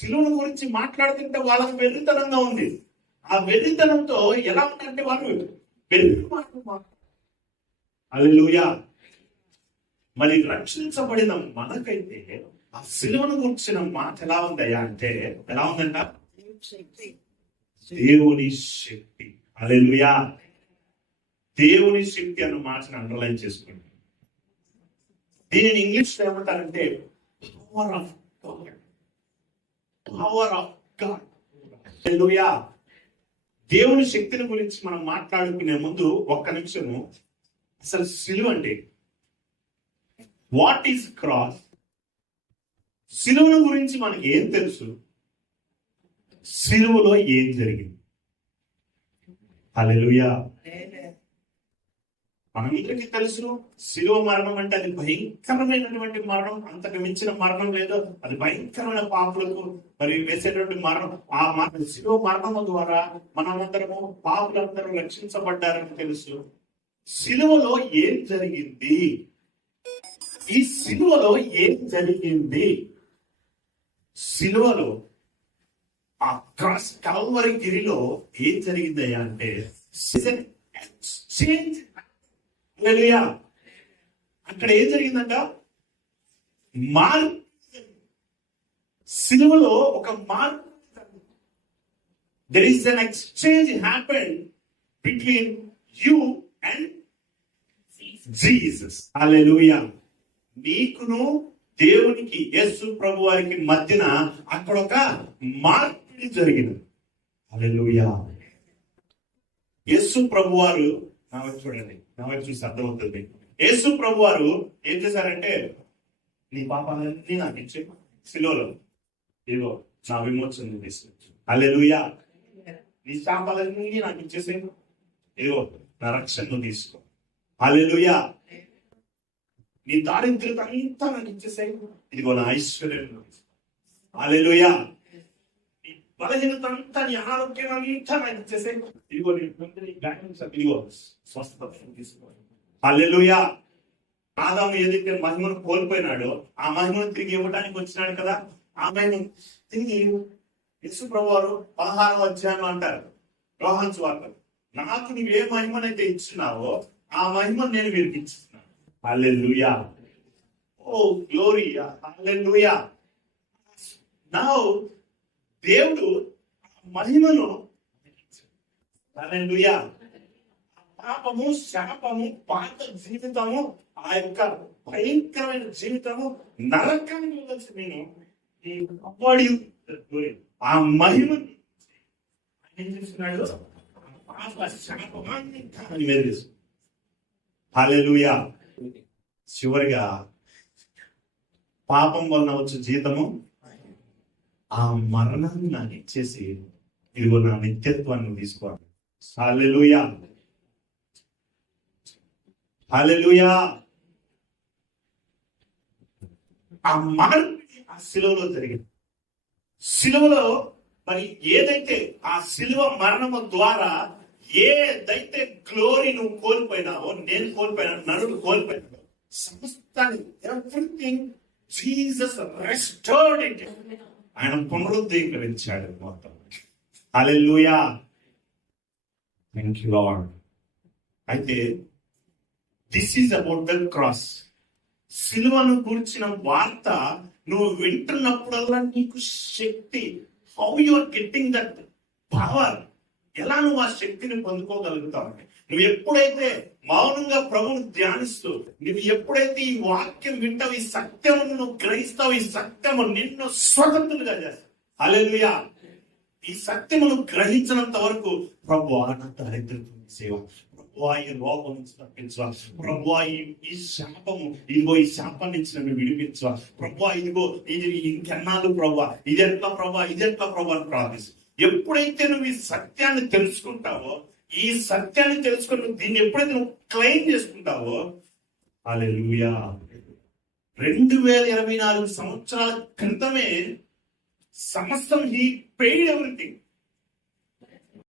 శిలువను గురించి మాట్లాడుతుంటే వాళ్ళకి వెర్రితనంగా ఉంది. ఆ వెర్రితనంతో ఎలా ఉందంటే వాళ్ళు వెర్రి మాటలు. హల్లెలూయా. మరి రక్షించబడిన మనకైతే ఆ శిలువను గురించిన మాట ఎలా ఉందయ్యా అంటే, ఎలా ఉందంట? దేవుని శక్తి. హల్లెలూయా. దేవుని శక్తి అన్న మాటను అండర్లైన్ చేసుకోండి. దీనిని ఇంగ్లీష్ లో ఏమంటారంటే power of God. Power of God. Hallelujah. దేవుని శక్తిని గురించి మనం మాట్లాడుకునే ముందు ఒక్క నిమిషము, అసలు సిలువ అంటే వాట్ ఈస్ క్రాస్? సిలువను గురించి మనకి ఏం తెలుసు? సిలువలో ఏం జరిగింది? హల్లెలూయా. మనందరికీ తెలుసు శిలువ మరణం అంటే అది భయంకరమైనటువంటి మరణం. అంతకు మించిన మరణం లేదు. అది భయంకరమైన పాపులకు మరి వేసేటువంటి మరణం. ఆ శిలువ మరణం ద్వారా మనమందరము పాపులందరూ రక్షించబడ్డారని తెలుసు. శిలువలో ఏం జరిగింది? ఈ శిలువలో ఏం జరిగింది? శిలువలో ఆ క్రాస్ కల్వరి గిరిలో ఏం జరిగిందయ్యా అంటే ఎక్స్చేంజ్. అక్కడ ఏం జరిగిందంట? మార్పు. సిలువలో ఒక మార్పు. There is an exchange happen between you and Jesus. Hallelujah. నీకును దేవునికి, యేసు ప్రభు వారికి మధ్యన అక్కడ ఒక మార్పిడి జరిగింది. హల్లెలూయా. యేసు ప్రభు వారు చూడండి, చూసి అర్థమవుతుంది. యేసు ప్రభు వారు ఏం చేశారంటే, నీ పాపాలన్నీ నాకు ఇచ్చే శిలువలో ఇదిగో నా విమోచన తీసుకొచ్చు. హల్లెలూయా. నీ పాపాలన్నీ నాకు ఇచ్చేసే, ఇదిగో నా రక్షణను తీసుకో. హల్లెలూయా. నీ దారిద్ర్యత అంతా నాకు ఇచ్చేసే, ఇదిగో నా ఐశ్వర్యం. హల్లెలూయా. నీ బలహీనత అంతా, నీ ఆరోగ్యం అంతా నాకు ఇచ్చేసే, ఇదిగో ఇదిగో స్వస్థత తీసుకో. హల్లెలూయా. ఆదాము ఏదైతే మహిమను కోల్పోయినాడో ఆ మహిమను తిరిగి ఇవ్వడానికి వచ్చినాడు కదా. ఆ మహిమను తిరిగి యేసు ప్రభువారు 16వ అధ్యాయం అంటారు యోహాను సువార్త, నాకు నువ్వే మహిమనైతే ఇచ్చినావో ఆ మహిమను నేను వీరికి ఇచ్చిస్తున్నాను. హల్లెలూయా. Oh glory. హల్లెలూయా. నౌ దేవుడు మహిమను, హల్లెలూయా, పాపము, శాపము, పాత జీవితము, ఆ యొక్క భయంకరమైన జీవితము, నరకానికి వెళ్ళాల్సి నేను ఆ మహిమను ఏం చేస్తున్నాడు? పాప శాపాన్ని హల్లెలూయా. చివరిగా పాపం వలన వచ్చే జీతము ఆ మరణాన్ని నాకు ఇచ్చేసి ఇదిగో నా నిత్యత్వాన్ని తీసుకోవాలి. హల్లెలూయా. హల్లెలూయా. ఆ మార్పు ఆ శిలువలో జరిగింది. శిలువలో మరి ఏదైతే ఆ శిలువ మరణము ద్వారా ఏదైతే గ్లోరీ నువ్వు కోల్పోయినావో, నేను కోల్పోయినాను, నరుడు కోల్పోయినాడు, సమస్తాన్ని, ఎవ్రీథింగ్ జీసస్ రెస్టోర్డ్ ఇట్. ఆయన పునరుద్ధరించాడు మొత్తం. హల్లెలూయా. Thank you Lord. అయితే this is about the cross. సిలువను గురించిన వార్త నువ్వు వింటున్నప్పుడల్లా నీకు శక్తి, how you are getting that power, ఎలా నువ్వు ఆ శక్తిని పొందుకోగలుగుతావు. నువ్వు ఎప్పుడైతే మౌనంగా ప్రభువును ధ్యానిస్తూ, నువ్వు ఎప్పుడైతే ఈ వాక్యం వింటావు, ఈ సత్యమును నువ్వు గ్రహిస్తావు, ఈ సత్యము నిన్ను స్వతంత్రులుగా చేస్తావు. హల్లెలూయా. ఈ సత్యమును గ్రహించినంత వరకు ప్రభువా నా దారిద్ర్యం సేవ, ప్రభువా ఈ రోగం నుంచి తప్పించవా, ప్రభువా ఈ శాపము, ఇదిగో ఈ శాపం నుంచి నన్ను విడిపించవా, ప్రభువా ఇదిగో ఇది ఇంకెన్నాళ్ళు ప్రభువా, ఇదెట్లా ప్రభువా, ఇదెట్లా ప్రభువా అని ప్రార్థిస్తు. ఎప్పుడైతే నువ్వు ఈ సత్యాన్ని తెలుసుకుంటావో, ఈ సత్యాన్ని తెలుసుకుని దీన్ని ఎప్పుడైతే నువ్వు క్లెయిమ్ చేసుకుంటావో, హల్లెలూయా. 2024 సంవత్సరాల క్రితమే సమస్తం హీ పెయిడ్ ఎవ్రీథింగ్.